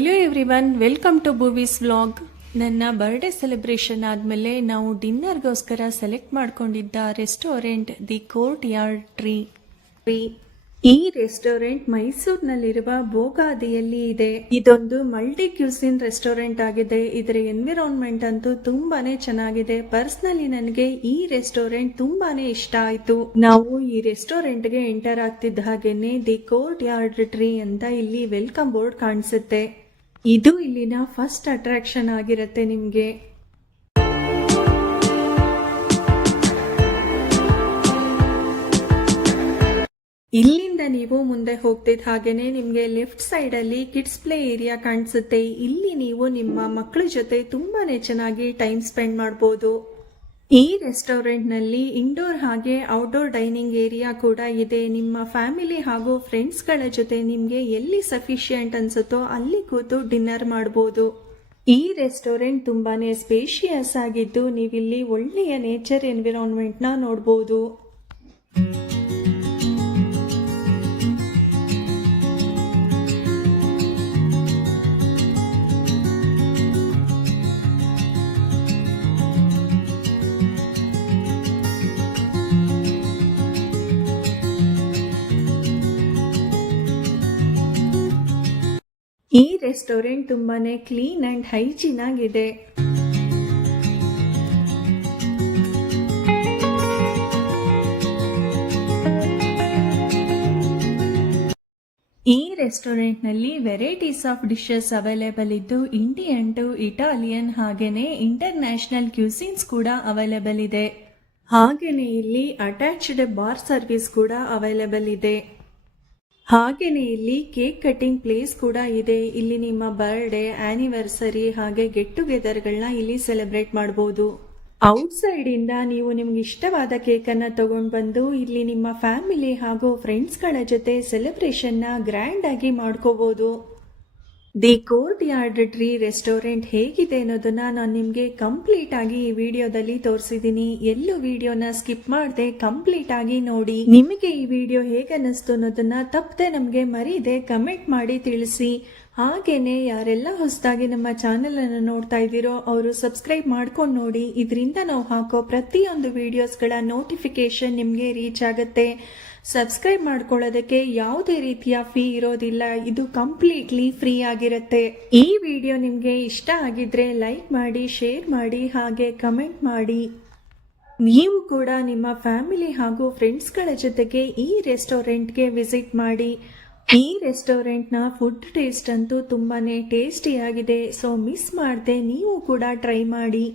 Hello everyone, welcome to Boovi's vlog. ನನ್ನ birthday celebration ಆದಮೇಲೆ ನಾವು ಡಿನ್ನರ್ಗೋಸ್ಕರ ಸೆಲೆಕ್ಟ್ ಮಾಡ್ಕೊಂಡಿದ್ದ restaurant the courtyard tree. ಈ ರೆಸ್ಟೋರೆಂಟ್ ಮೈಸೂರಿನಲ್ಲಿರುವ ಬೋಗಾದಿಯಲ್ಲಿ ಇದೆ. ಇದೊಂದು ಮಲ್ಟಿ ಕ್ಯೂಸಿನ್ ರೆಸ್ಟೋರೆಂಟ್ ಆಗಿದೆ. ಇದರ ಎನ್ವಿರಾನ್ಮೆಂಟ್ ಅಂತೂ ತುಂಬಾನೇ ಚೆನ್ನಾಗಿದೆ. ಪರ್ಸನಲಿ ನನಗೆ ಈ ರೆಸ್ಟೋರೆಂಟ್ ತುಂಬಾನೇ ಇಷ್ಟ ಆಯ್ತು. ನಾವು ಈ ರೆಸ್ಟೋರೆಂಟ್ಗೆ ಎಂಟರ್ ಆಗ್ತಿದ್ದ ಹಾಗೇನೆ ದಿ ಕೋರ್ಟ್ ಯಾರ್ಡ್ ಟ್ರೀ ಅಂತ ಇಲ್ಲಿ ವೆಲ್ಕಮ್ ಬೋರ್ಡ್ ಕಾಣಿಸುತ್ತೆ. ಇದು ಇಲ್ಲಿನ ಫಸ್ಟ್ ಅಟ್ರಾಕ್ಷನ್ ಆಗಿರುತ್ತೆ ನಿಮ್ಗೆ. ಇಲ್ಲಿಂದ ನೀವು ಮುಂದೆ ಹೋಗ್ತಿದ್ದ ಹಾಗೇನೆ ನಿಮ್ಗೆ ಲೆಫ್ಟ್ ಸೈಡ್ ಅಲ್ಲಿ ಕಿಡ್ಸ್ ಪ್ಲೇ ಏರಿಯಾ ಕಾಣಿಸುತ್ತೆ. ಇಲ್ಲಿ ನೀವು ನಿಮ್ಮ ಮಕ್ಕಳ ಜೊತೆ ತುಂಬಾನೇ ಚೆನ್ನಾಗಿ ಟೈಮ್ ಸ್ಪೆಂಡ್ ಮಾಡಬಹುದು. ಈ ರೆಸ್ಟೋರೆಂಟ್ ನಲ್ಲಿ ಇಂಡೋರ್ ಹಾಗೆ ಔಟ್ಡೋರ್ ಡೈನಿಂಗ್ ಏರಿಯಾ ಕೂಡ ಇದೆ. ನಿಮ್ಮ ಫ್ಯಾಮಿಲಿ ಹಾಗೂ ಫ್ರೆಂಡ್ಸ್ ಗಳ ಜೊತೆ ನಿಮ್ಗೆ ಎಲ್ಲಿ ಸಫಿಶಿಯಂಟ್ ಅನ್ಸುತ್ತೋ ಅಲ್ಲಿ ಕೂತು ಡಿನ್ನರ್ ಮಾಡಬಹುದು. ಈ ರೆಸ್ಟೋರೆಂಟ್ ತುಂಬಾನೇ ಸ್ಪೇಷಿಯಸ್ ಆಗಿದ್ದು ನೀವಿಲ್ಲಿ ಒಳ್ಳೆಯ ನೇಚರ್ ಎನ್ವಿರಾನ್ಮೆಂಟ್ ನ ನೋಡಬಹುದು. ಈ ರೆಸ್ಟೋರೆಂಟ್ ತುಂಬಾನೇ ಕ್ಲೀನ್ ಅಂಡ್ ಹೈಜೀನ್ ಆಗಿದೆ. ಈ ರೆಸ್ಟೋರೆಂಟ್ ನಲ್ಲಿ ವೆರೈಟೀಸ್ ಆಫ್ ಡಿಶಸ್ ಅವೈಲೇಬಲ್ ಇದ್ದು ಇಂಡಿಯನ್ ಟು ಇಟಾಲಿಯನ್ ಹಾಗೇನೆ ಇಂಟರ್ನ್ಯಾಷನಲ್ ಕ್ಯೂಸಿನ್ಸ್ ಕೂಡ ಅವೈಲೇಬಲ್ ಇದೆ. ಹಾಗೇನೆ ಇಲ್ಲಿ ಅಟ್ಯಾಚ್ಡ್ ಬಾರ್ ಸರ್ವಿಸ್ ಕೂಡ ಅವೈಲೇಬಲ್ ಇದೆ. ಹಾಗೇನೆ ಇಲ್ಲಿ ಕೇಕ್ ಕಟಿಂಗ್ ಪ್ಲೇಸ್ ಕೂಡ ಇದೆ. ಇಲ್ಲಿ ನಿಮ್ಮ ಬರ್ಡೇ, ಆನಿವರ್ಸರಿ ಹಾಗೆ ಗೆಟ್ ಟುಗೆದರ್ಗಳನ್ನ ಇಲ್ಲಿ ಸೆಲೆಬ್ರೇಟ್ ಮಾಡಬಹುದು. ಔಟ್ಸೈಡ್ ಇಂದ ನೀವು ನಿಮ್ಗೆ ಇಷ್ಟವಾದ ಕೇಕ್ ಅನ್ನ ತಗೊಂಡು ಬಂದು ಇಲ್ಲಿ ನಿಮ್ಮ ಫ್ಯಾಮಿಲಿ ಹಾಗೂ ಫ್ರೆಂಡ್ಸ್ ಗಳ ಜೊತೆ ಸೆಲೆಬ್ರೇಷನ್ ನ ಗ್ರ್ಯಾಂಡ್ ಆಗಿ ಮಾಡ್ಕೋಬಹುದು. The courtyard tree restaurant ಹೇಗಿದೆ ಅನ್ನೋದನ್ನ ನಾನು ನಿಮ್ಗೆ ಕಂಪ್ಲೀಟ್ ಆಗಿ ಈ ವಿಡಿಯೋದಲ್ಲಿ ತೋರಿಸಿದೀನಿ. ಎಲ್ಲೂ ವಿಡಿಯೋನ ಸ್ಕಿಪ್ ಮಾಡದೆ ಕಂಪ್ಲೀಟ್ ಆಗಿ ನೋಡಿ. ನಿಮಗೆ ಈ ವಿಡಿಯೋ ಹೇಗನ್ನಿಸ್ತು ಅನ್ನೋದನ್ನ ತಪ್ಪದೆ ನಮ್ಗೆ ಮರೀದೆ ಕಮೆಂಟ್ ಮಾಡಿ ತಿಳಿಸಿ. ಹಾಗೇನೆ ಯಾರೆಲ್ಲ ಹೊಸದಾಗಿ ನಮ್ಮ ಚಾನೆಲ್ ಅನ್ನು ನೋಡ್ತಾ ಇದ್ದೀರೋ ಅವರು ಸಬ್ಸ್ಕ್ರೈಬ್ ಮಾಡ್ಕೊಂಡು ನೋಡಿ. ಇದರಿಂದ ನಾವು ಹಾಕೋ ಪ್ರತಿಯೊಂದು ವಿಡಿಯೋಸ್ಗಳ ನೋಟಿಫಿಕೇಶನ್ ನಿಮ್ಗೆ ರೀಚ್ ಆಗುತ್ತೆ. ಸಬ್ಸ್ಕ್ರೈಬ್ ಮಾಡ್ಕೊಳ್ಳೋದಕ್ಕೆ ಯಾವುದೇ ರೀತಿಯ ಫೀ ಇರೋದಿಲ್ಲ. ಇದು ಕಂಪ್ಲೀಟ್ಲಿ ಫ್ರೀ ಆಗಿರುತ್ತೆ. ಈ ವಿಡಿಯೋ ನಿಮ್ಗೆ ಇಷ್ಟ ಆಗಿದ್ರೆ ಲೈಕ್ ಮಾಡಿ, ಶೇರ್ ಮಾಡಿ ಹಾಗೆ ಕಮೆಂಟ್ ಮಾಡಿ. ನೀವು ಕೂಡ ನಿಮ್ಮ ಫ್ಯಾಮಿಲಿ ಹಾಗೂ ಫ್ರೆಂಡ್ಸ್ಗಳ ಜೊತೆಗೆ ಈ ರೆಸ್ಟೋರೆಂಟ್ಗೆ ವಿಸಿಟ್ ಮಾಡಿ. ಈ ರೆಸ್ಟೋರೆಂಟ್ನ ಫುಡ್ ಟೇಸ್ಟ್ ಅಂತೂ ತುಂಬಾನೇ ಟೇಸ್ಟಿ ಆಗಿದೆ. ಸೊ ಮಿಸ್ ಮಾಡದೆ ನೀವು ಕೂಡ ಟ್ರೈ ಮಾಡಿ.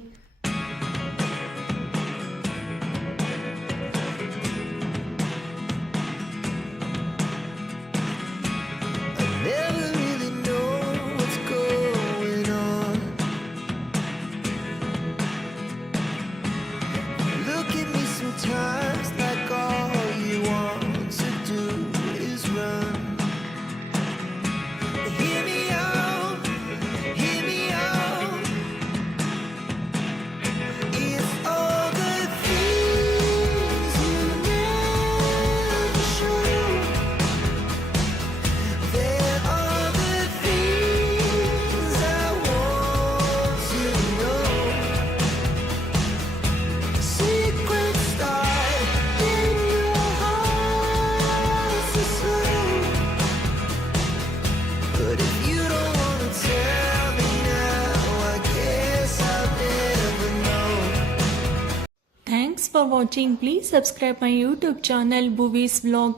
Thanks for watching. Please subscribe my YouTube channel Boovies Vlog.